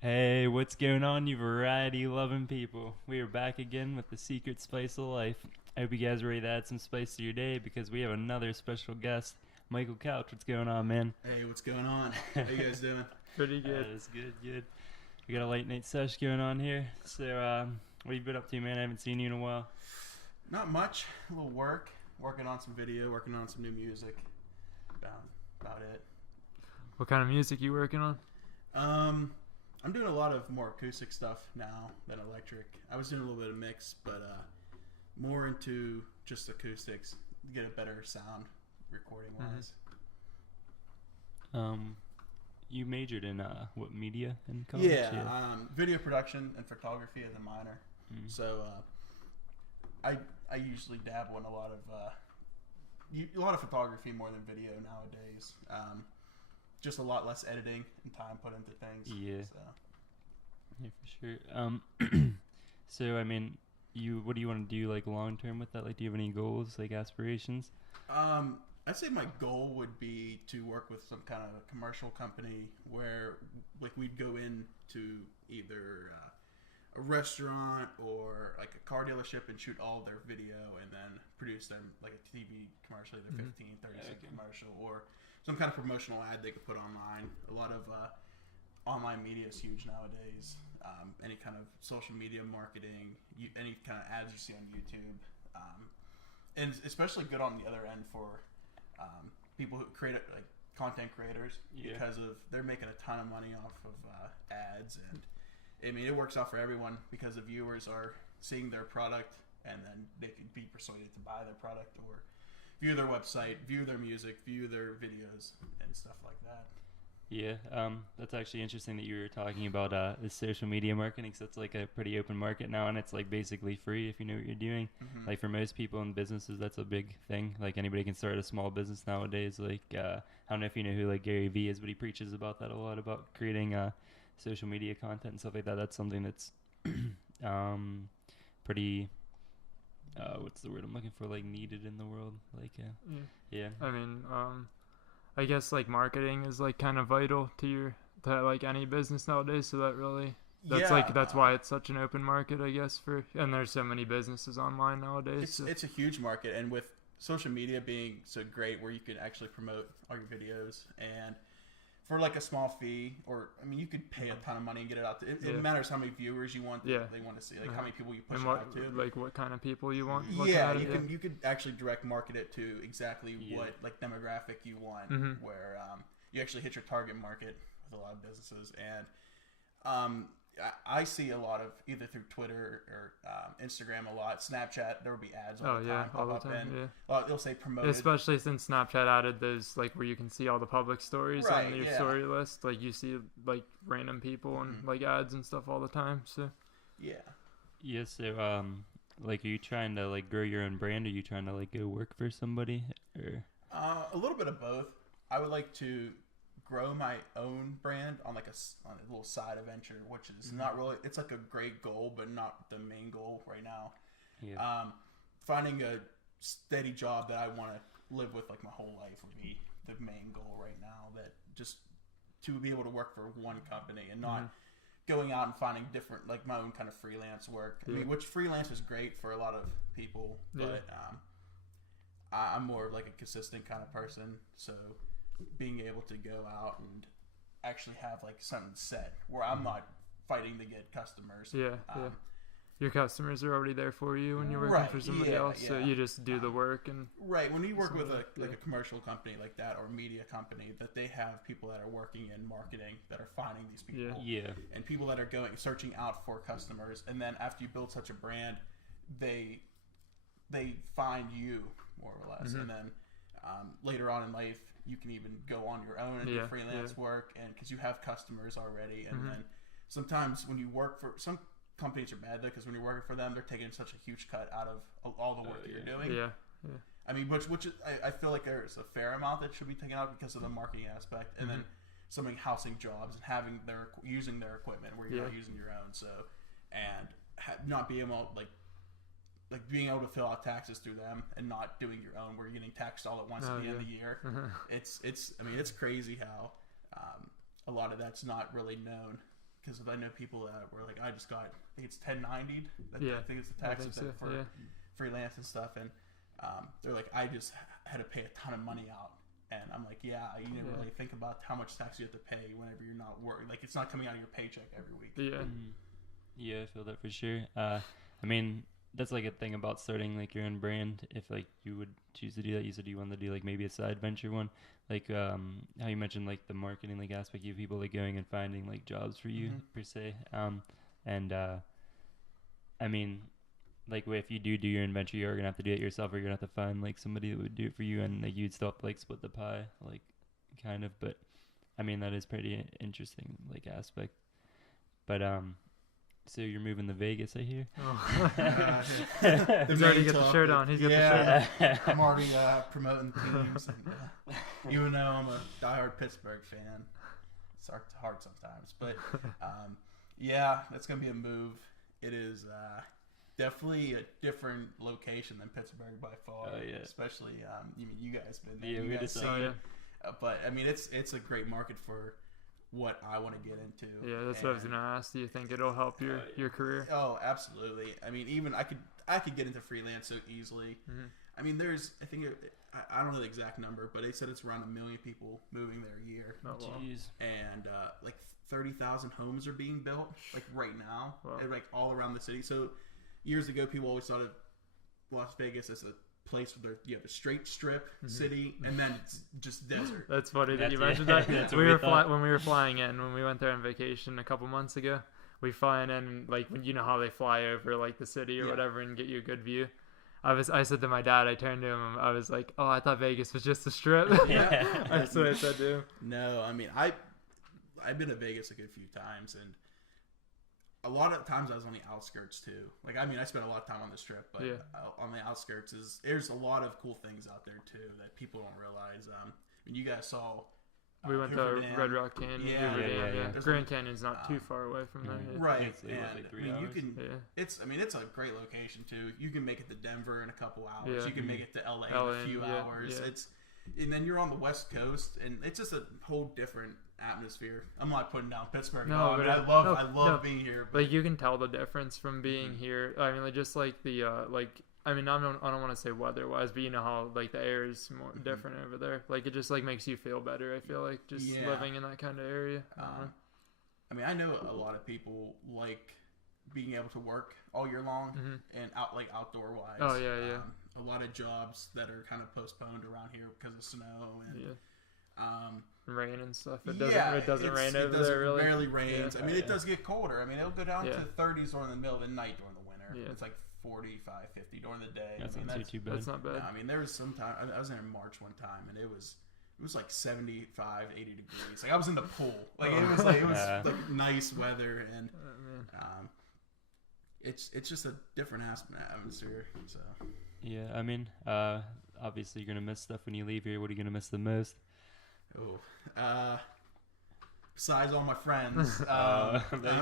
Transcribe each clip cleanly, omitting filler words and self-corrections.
Hey, what's going on, you variety loving people? We are back again with the secret spice of life. I hope you guys are ready to add some spice to your day because we have another special guest, Michael Couch. What's going on, man? Hey, what's going on? How you guys doing? Pretty good. That's good, good. We got a late night sesh going on here. So, what have you been up to, man? I haven't seen you in a while. Not much. A little work. Working on some video. Working on some new music. About it. What kind of music you working on? I'm doing a lot of more acoustic stuff now than electric. I was doing a little bit of mix, but more into just acoustics. Get a better sound recording wise. You majored in what, media in college? Yeah. Video production and photography as a minor. So I usually dabble in a lot of photography more than video nowadays. Just a lot less editing and time put into things. Yeah. So. Yeah, for sure. So, I mean, what do you want to do, like, long term with that? Like, do you have any goals, like, aspirations? I'd say my goal would be to work with some kind of a commercial company where, like, we'd go into either a restaurant or like a car dealership and shoot all their video and then produce them like a TV commercial, either 15, 30-second commercial or some kind of promotional ad they could put online. A lot of online media is huge nowadays. Any kind of social media marketing, any kind of ads you see on YouTube, and especially good on the other end for people who create like content creators because of they're making a ton of money off of ads, and I mean it works out for everyone because the viewers are seeing their product and then they could be persuaded to buy their product or view their website, view their music, view their videos and stuff like that. Yeah, that's actually interesting that you were talking about the social media marketing, because it's like a pretty open market now, and it's like basically free if you know what you're doing. Like for most people in businesses, that's a big thing. Like anybody can start a small business nowadays. Like I don't know if you know who like Gary Vee is, but he preaches about that a lot, about creating social media content and stuff like that. That's something that's pretty what's the word I'm looking for, like needed in the world. Like yeah. I mean, I guess like marketing is like kind of vital to like any business nowadays. So that's why it's such an open market, I guess. And there's so many businesses online nowadays. It's a huge market, and with social media being so great, where you could actually promote all your videos and for like a small fee, or I mean, you could pay a ton of money and get it out. It matters how many viewers you want. They want to see, like how many people you push it out to. Like what kind of people you want. You could actually direct market it to exactly what like demographic you want, where you actually hit your target market with a lot of businesses. And I see a lot of either through Twitter or Instagram a lot. Snapchat, there will be ads all the time. It'll say promoted. Especially since Snapchat added those like where you can see all the public stories on your story list. Like you see like random people and like ads and stuff all the time. So yeah. So like, are you trying to like grow your own brand? Or are you trying to like go work for somebody? Or a little bit of both. I would like to grow my own brand on a little side adventure, which is not really, it's like a great goal but not the main goal right now. Finding a steady job that I want to live with like my whole life would be the main goal right now, that just to be able to work for one company and not going out and finding different, like my own kind of freelance work. I mean, which freelance is great for a lot of people, but I'm more of like a consistent kind of person, so being able to go out and actually have like something set where I'm not fighting to get customers. Your customers are already there for you when you're working for somebody else, so you just do the work. And when you work with a commercial company like that or a media company, that they have people that are working in marketing that are finding these people, and people that are searching out for customers, and then after you build such a brand, they find you more or less, and then later on in life you can even go on your own and do freelance work, and because you have customers already. And then sometimes when you work for some companies are bad though, because when you're working for them, they're taking such a huge cut out of all the work that you're doing. I mean, which is, I feel like there's a fair amount that should be taken out because of the marketing aspect, and then somebody housing jobs and having using their equipment where you're not using your own. So, and not being able like being able to fill out taxes through them and not doing your own, where you're getting taxed all at once at the end of the year. I mean, it's crazy how a lot of that's not really known, because I know people that were like, I just got, I think it's 1090'd. I think it's the tax for freelance and stuff. And they're like, I just had to pay a ton of money out. And I'm like, you didn't really think about how much tax you have to pay whenever you're not working. Like, it's not coming out of your paycheck every week. Yeah. Yeah, I feel that for sure. I mean, that's like a thing about starting like your own brand. If like you would choose to do that, you said you wanted to do like maybe a side venture one, like how you mentioned like the marketing like aspect of people like going and finding like jobs for you per se. I mean, like if you do your own venture, you're gonna have to do it yourself, or you're gonna have to find like somebody that would do it for you, and like you'd still have to like split the pie, like kind of. But I mean, that is pretty interesting like aspect. But so you're moving to Vegas, I hear. Oh. He's already got the shirt on. He's got the shirt on. I'm already promoting teams. And, even though I'm a diehard Pittsburgh fan, it's hard sometimes. But that's gonna be a move. It is definitely a different location than Pittsburgh by far. Especially you guys been there. Yeah, you we guys just seen. But I mean, it's a great market for what I want to get into. Yeah, that's what I was gonna ask. Do you think it'll help your career? Oh, absolutely. I mean, even I could get into freelance so easily. Mm-hmm. I mean, I don't know the exact number, but they said it's around 1 million people moving there a year. Oh, wow. Jeez. And like 30,000 homes are being built like right now, wow. like all around the city. So years ago, people always thought of Las Vegas as a place where you have a straight strip city, and then it's just desert. That's funny that you mentioned that. When we were flying in, when we went there on vacation a couple months ago, we flying in, like, you know how they fly over like the city or whatever and get you a good view. I said to my dad, I turned to him, I was like, I thought Vegas was just a strip. That's what I said to him. No, I mean, I've been to Vegas a good few times, and a lot of times I was on the outskirts too. Like, I mean, I spent a lot of time on this trip, but on the outskirts there's a lot of cool things out there too that people don't realize. I mean, you guys saw. We went to Red Rock Canyon. Yeah. Grand Canyon's not too far away from there. Right. It's like 3 hours. You can. It's a great location too. You can make it to Denver in a couple hours. You can make it to LA in a few hours. And then you're on the West Coast, and it's just a whole different atmosphere. I'm not putting down Pittsburgh. No, but I love being here. But like, you can tell the difference from being here. I mean, like, just like the I mean, I don't want to say weather-wise, but you know how like the air is more different over there. Like, it just like makes you feel better. I feel like just living in that kind of area. I mean, I know a lot of people like being able to work all year long and outdoor wise. Oh yeah. A lot of jobs that are kind of postponed around here because of snow and rain and stuff. It doesn't rain over there really. It barely rains. I mean, it does get colder. I mean, it'll go down to 30s during the middle of the night during the winter. Yeah. It's like 45, 50 during the day. That's not too bad. That's not bad. I mean, there was some time. I was there in March one time, and it was like 75, 80 degrees. Like, I was in the pool. Like, it was like nice weather, and it's just a different atmosphere. So yeah, I mean, obviously you're gonna miss stuff when you leave here. What are you gonna miss the most? Besides all my friends, I'm gonna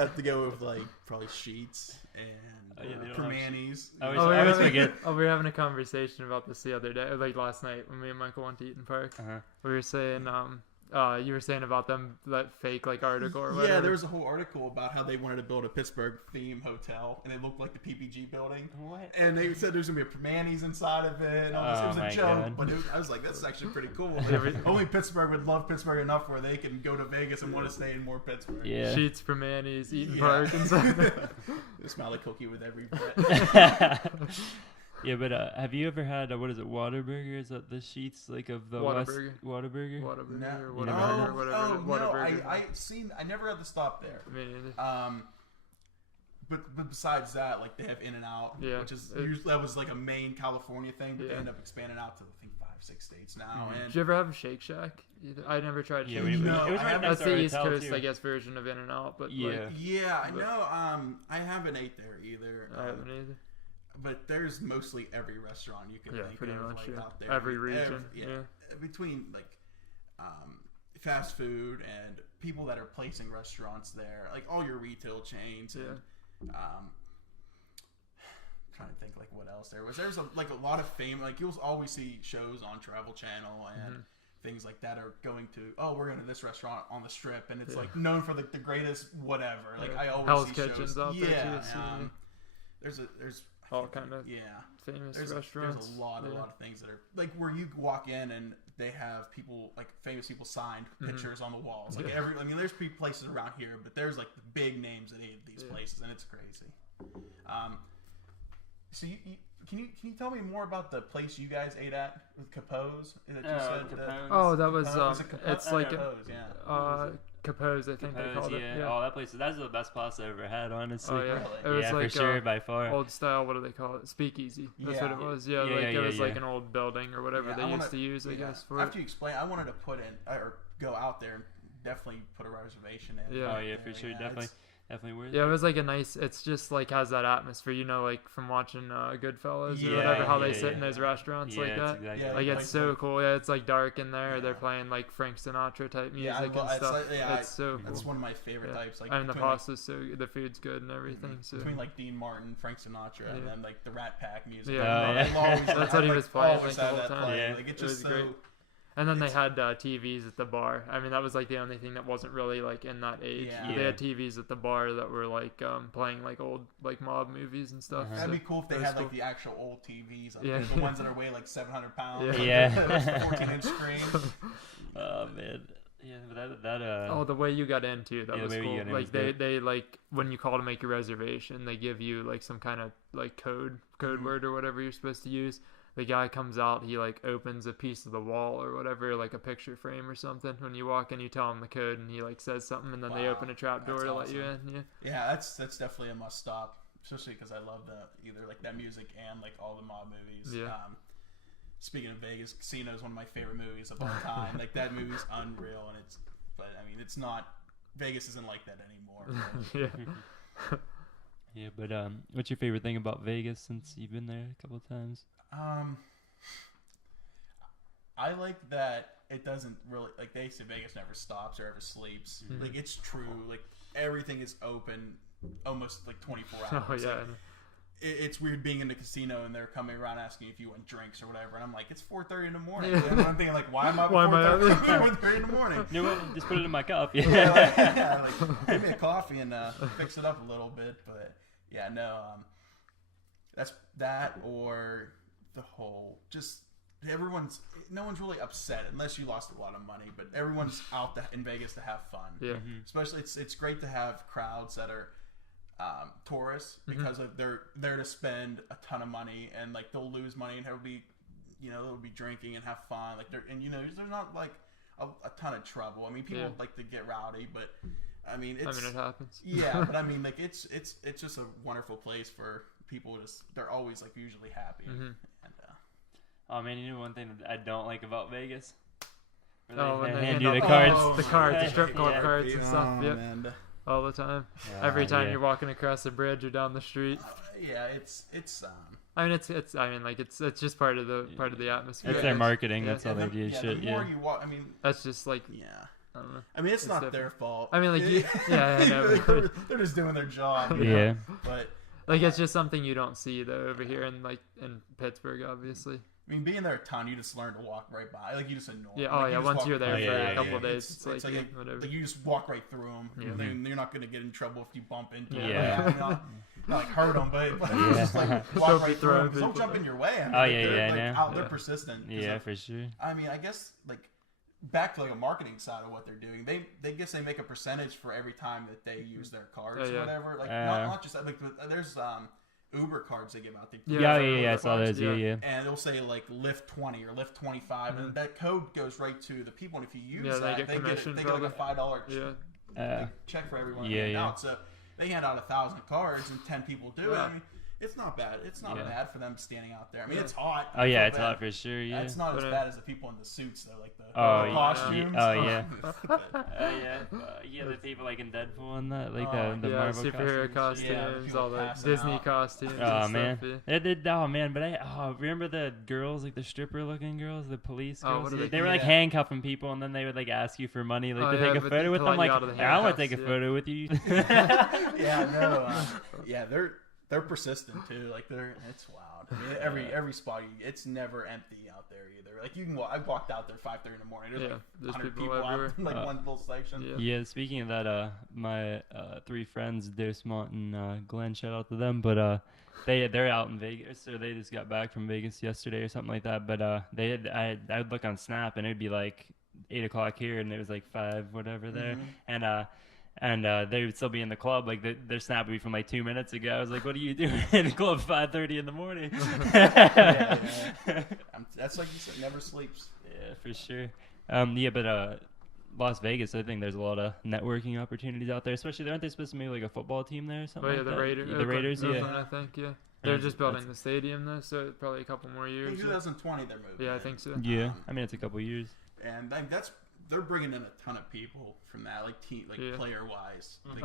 have to go with like probably sheets and Permanis. I always forget. We were having a conversation about this the other day, like last night when me and Michael went to Eaton Park. We were saying, you were saying about them, that fake like article or whatever. Yeah, there was a whole article about how they wanted to build a Pittsburgh theme hotel, and it looked like the PPG building. What? And they said there's gonna be a Permanis inside of it. And all this. It was a joke, but I was like, that's actually pretty cool. Only Pittsburgh would love Pittsburgh enough where they can go to Vegas and want to stay in more Pittsburgh. Yeah. Sheets, Permanis, Eaton Park, and stuff. They smell like cookie with every bit. Yeah, but have you ever had what is it, Whataburger? Is that the sheets like of the Whataburger? Whataburger? Whataburger. I never had to stop there. Me neither. But besides that, like, they have In-N-Out, which is usually, that was like a main California thing, but they end up expanding out to I think 5-6 states now. And did you ever have Shake Shack? I never tried Shake Shack. It was right that's the East Coast, too. I guess, version of In-N-Out. But I know. I haven't ate there either. I haven't either. But there's mostly every restaurant you can think pretty of, much, like, out there. Every region. Between like fast food and people that are placing restaurants there, like all your retail chains and trying to think like what else there was. There's a lot of fame. Like, you'll always see shows on Travel Channel and things like that are going to, we're going to this restaurant on the Strip, and it's like known for like the greatest whatever. Like I always Hell's see Kitchen's shows. out there too. There's all kind of famous restaurants. There's a lot of things that are like where you walk in and they have people like famous people signed pictures on the walls. Like there's places around here, but there's like the big names that eat these places, and it's crazy. So can you tell me more about the place you guys ate at with Capoe's? That you said, that was it's like Capoe's, Capoe's, I think they called it. Yeah. Oh, that place. That's the best pasta I've ever had, honestly. Oh, yeah. Really? It was like for sure, by far. Old style. What do they call it? Speakeasy. That's what it was. Yeah, it was like an old building or whatever they used to use, I guess. For after you explain, I wanted to put in or go out there and definitely put a reservation in. Yeah. Oh yeah, for sure, definitely worth it. Yeah, it was like a nice. It's just like has that atmosphere, like from watching Goodfellas or whatever. How they sit in those restaurants like that. Exactly. Like it's so cool. Yeah, it's like dark in there. They're playing like Frank Sinatra type music and stuff. It's so cool. That's one of my favorite types. Like, and the pasta's the food's good and everything. So between like Dean Martin, Frank Sinatra, and then like the Rat Pack music. That's what he was playing like the whole time. Yeah, like it's just so great. And then they had TVs at the bar. I mean, that was like the only thing that wasn't really like in that age. Yeah. They had TVs at the bar that were like playing like old like mob movies and stuff. That'd be cool if they had like the actual old TVs, like the ones that are weigh like 700 pounds. Yeah. 14-inch screen. Oh man. Yeah, but that the way you got into that was cool. Like they like when you call to make a reservation, they give you like some kind of like code word or whatever you're supposed to use. The guy comes out, he like opens a piece of the wall or whatever, like a picture frame or something. When you walk in, you tell him the code, and he like says something, and then they open a trap door to let you in. Yeah, that's definitely a must stop, especially because I love either like that music and like all the mob movies. Yeah. Speaking of Vegas, Casino is one of my favorite movies of all time. Like that movie's unreal, and it's not. Vegas isn't like that anymore. Yeah. Yeah, but what's your favorite thing about Vegas since you've been there a couple of times? I like that it doesn't really, like they say Vegas never stops or ever sleeps. Mm-hmm. Like it's true. Like everything is open almost like 24 hours. Oh yeah. Like, it's weird being in the casino and they're coming around asking if you want drinks or whatever, and I'm like, it's 4:30 in the morning. Yeah. And I'm thinking like, why am I up at 4:30 in the morning? You know what? Just put it in my cup. Like, give me a coffee and fix it up a little bit. But yeah, no, that's that or the whole just no one's really upset unless you lost a lot of money, but everyone's out in Vegas to have fun. Yeah, especially it's great to have crowds that are tourists because they're there to spend a ton of money and like they'll lose money and they'll be drinking and have fun like there's not like a ton of trouble. I mean, people like to get rowdy, but I mean it happens. Yeah, but I mean like it's just a wonderful place for people. They're always like usually happy. And oh man, you know one thing that I don't like about Vegas? When they hand you the cards, the strip club cards and stuff. Yep. All the time. Every time you're walking across the bridge or down the street. It's I mean it's just part of the atmosphere. It's their marketing. That's all they do. The more you walk, I mean, that's just like I don't know. I mean, it's not their fault. I mean, like I know. They're just doing their job. Yeah. But like it's just something you don't see though over here in Pittsburgh, obviously. I mean, being there a ton, you just learn to walk right by. Like, you just ignore them. Yeah, like, once you're there for a couple of days, it's like whatever. Like, you just walk right through them. Yeah. You're not going to get in trouble if you bump into them. Yeah. Not like hurt them, but just like walk right through them. Don't jump in your way. I mean, they're persistent. Yeah, for sure. I mean, I guess, like, back to like a marketing side of what they're doing, they guess they make a percentage for every time that they use their cards or whatever. Like, not just that. Like, there's Uber cards they give out. I saw those. Yeah. And they'll say like lift 20 or lift 25, and that code goes right to the people. And if you use that, they get like a $5 check for everyone they hand out. So they hand out 1,000 cards, and 10 people do it. I mean, it's not bad. It's not bad for them standing out there. I mean, it's hot. Oh yeah, it's hot for sure. Yeah, it's not as bad as the people in the suits though, like the costumes. Yeah. The people like in Deadpool and that, like the Marvel superhero costumes, all the Disney costumes. Oh man, but I remember the girls, like the stripper-looking girls, the police girls. They were like handcuffing people, and then they would like ask you for money, like to take a photo with them. Like, I want to take a photo with you. They're They're persistent too. Like it's wild. I mean, every spot, it's never empty out there either. Like you can walk. I walked out there 5:30 in the morning. There's like 100 people out in like one little section. Yeah. Speaking of that, my 3 friends, Dosmont and Glenn, shout out to them. But they're out in Vegas, or they just got back from Vegas yesterday or something like that. But I would look on Snap and it'd be like 8 o'clock here, and it was like 5 whatever there, and they would still be in the club. Like their snap would be from like 2 minutes ago. I was like, "What are you doing in the club 5:30 in the morning?" That's like you said, never sleeps. Yeah, for sure. But Las Vegas, I think there's a lot of networking opportunities out there. Especially, aren't they supposed to make like a football team there or something? The Raiders. The Raiders, I think, yeah. They're just building the stadium though, so probably a couple more years. In 2020, they're moving. Yeah, I think so. Yeah, I mean it's a couple years. And they're bringing in a ton of people from that, like player wise. Like,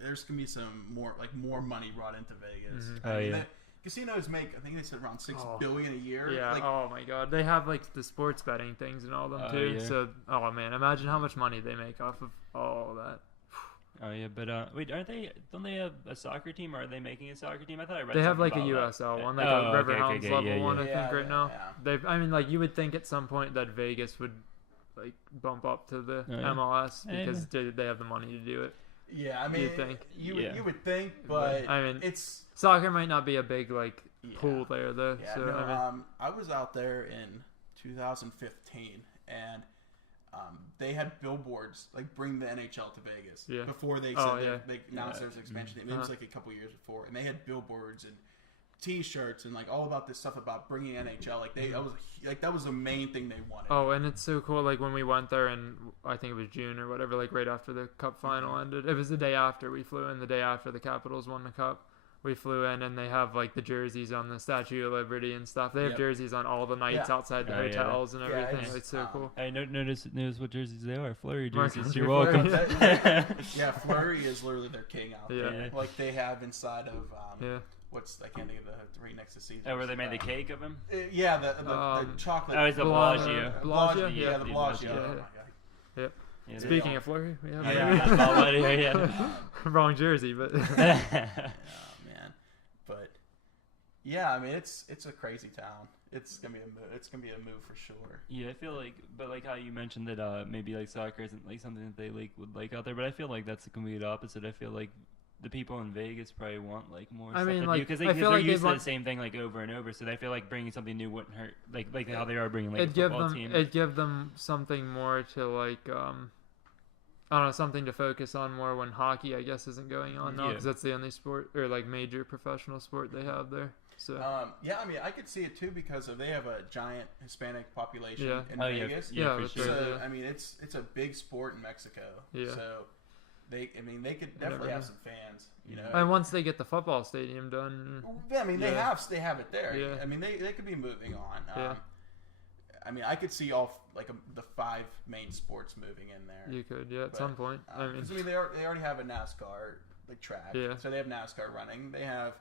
there's gonna be some more money brought into Vegas. Mm-hmm. Casinos make, I think they said around $6 billion a year. Yeah. Oh my God, they have like the sports betting things and all them too. Yeah. So, man, imagine how much money they make off of all that. Oh yeah, but wait, don't they have a soccer team, or are they making a soccer team? I thought I read. They have like a about USL one, like a Riverhounds level one, I think right now. Yeah. I mean, like you would think at some point that Vegas would like bump up to the MLS because they have the money to do it. Yeah, I mean, you would think, but I mean, it's soccer might not be a big like pool there though. Yeah, so, no, I was out there in 2015, and they had billboards like bring the NHL to Vegas before they said they announced there was expansion. It was like a couple years before, and they had billboards and T-shirts and like all about this stuff about bringing NHL. Like that was the main thing they wanted. Oh, and it's so cool. Like when we went there, and I think it was June or whatever, like right after the Cup final ended. It was the day after we flew in. The day after the Capitals won the Cup, we flew in, and they have like the jerseys on the Statue of Liberty and stuff. They have jerseys on all the nights outside the hotels and everything. It's so cool. I notice what jerseys they are. Fleury jerseys. You're welcome. Fleury is literally their king out there. Like they have inside of I can't think of the right next to Caesar. Oh, where they made the cake of him? The chocolate. Oh, it's the Bellagio. Bellagio? Yeah, the Bellagio. Yeah. Oh my God. Yep. Yeah, speaking of Fleury, we have wrong jersey, but oh man, but yeah, I mean it's a crazy town. It's gonna be a move for sure. Yeah, I feel like, but like how you mentioned that maybe like soccer isn't like something that they like would like out there, but I feel like that's the complete opposite. I feel like the people in Vegas probably want like more stuff to do because they're used to the same thing like over and over. So they feel like bringing something new wouldn't hurt. Like how they are bringing like a football team. It'd give them something more to like I don't know, something to focus on more when hockey I guess isn't going on now because that's the only sport or like major professional sport they have there. So I mean I could see it too because they have a giant Hispanic population in Vegas. Yeah, for sure. So I mean it's a big sport in Mexico. Yeah. So they could definitely have some fans, you know. And once they get the football stadium done, I mean, they have it there. Yeah. I mean, they could be moving on. Yeah. I mean, I could see the 5 main sports moving in there. You could, at some point. I mean, they already have a NASCAR track. Yeah. So they have NASCAR running. They have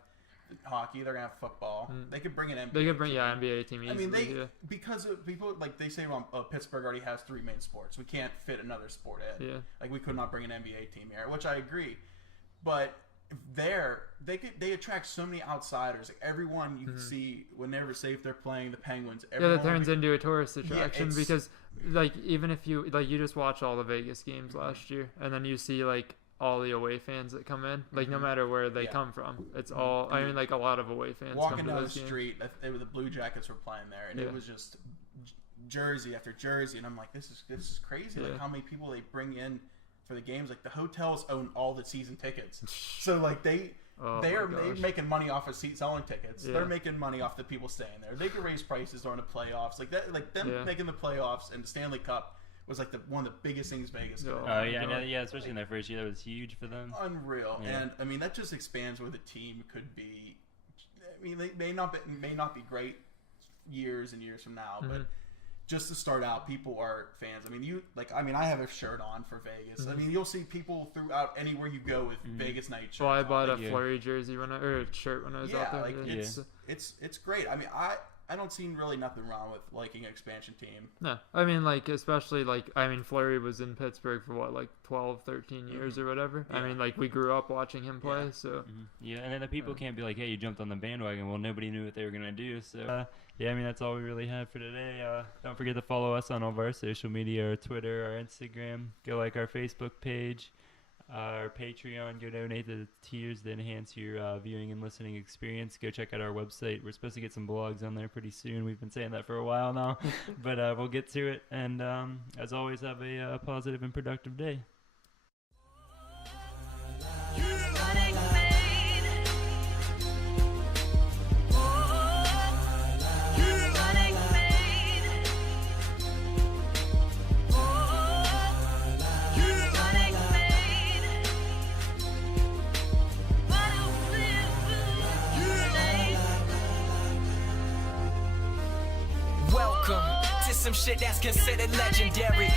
hockey. They're gonna have football. They could bring an NBA. They could bring NBA team. Easily, I mean, because of people like they say, Pittsburgh already has 3 main sports. We can't fit another sport in. Yeah. Like we could not bring an NBA team here, which I agree. But they attract so many outsiders. Like everyone you can see whenever say if they're playing the Penguins. That turns into a tourist attraction because like even if you like you just watch all the Vegas games last year and then you see like all the away fans that come in, like no matter where they come from, it's all. I mean, like a lot of away fans. Walking down the street, the Blue Jackets were playing there, and it was just jersey after jersey, and I'm like, this is crazy. Like how many people they bring in for the games. Like the hotels own all the season tickets, so like they are making money off of selling tickets. They're making money off the people staying there. They can raise prices during the playoffs, like that. Like them making the playoffs and the Stanley Cup was like one of the biggest things Vegas could have. Especially in their first year, that was huge for them. Unreal, and I mean that just expands where the team could be. I mean, they may not be great years and years from now, but just to start out, people are fans. I mean, I have a shirt on for Vegas. I mean, you'll see people throughout anywhere you go with Vegas night shirts. Well, I bought a Fleury jersey shirt when I was out there. It's great. I mean, I don't see really nothing wrong with liking an expansion team. No, I mean, like, especially, like, I mean, Fleury was in Pittsburgh for, what, like, 12, 13 years or whatever? Yeah. I mean, like, we grew up watching him play, so... Yeah, and then the people can't be like, hey, you jumped on the bandwagon. Well, nobody knew what they were going to do, so... yeah, I mean, that's all we really had for today. Don't forget to follow us on all of our social media, our Twitter, our Instagram. Go like our Facebook page, our Patreon. Go donate to the tiers to enhance your viewing and listening experience. Go check out our website. We're supposed to get some blogs on there pretty soon. We've been saying that for a while now, but we'll get to it. And as always, have a positive and productive day. Welcome to some shit that's considered legendary.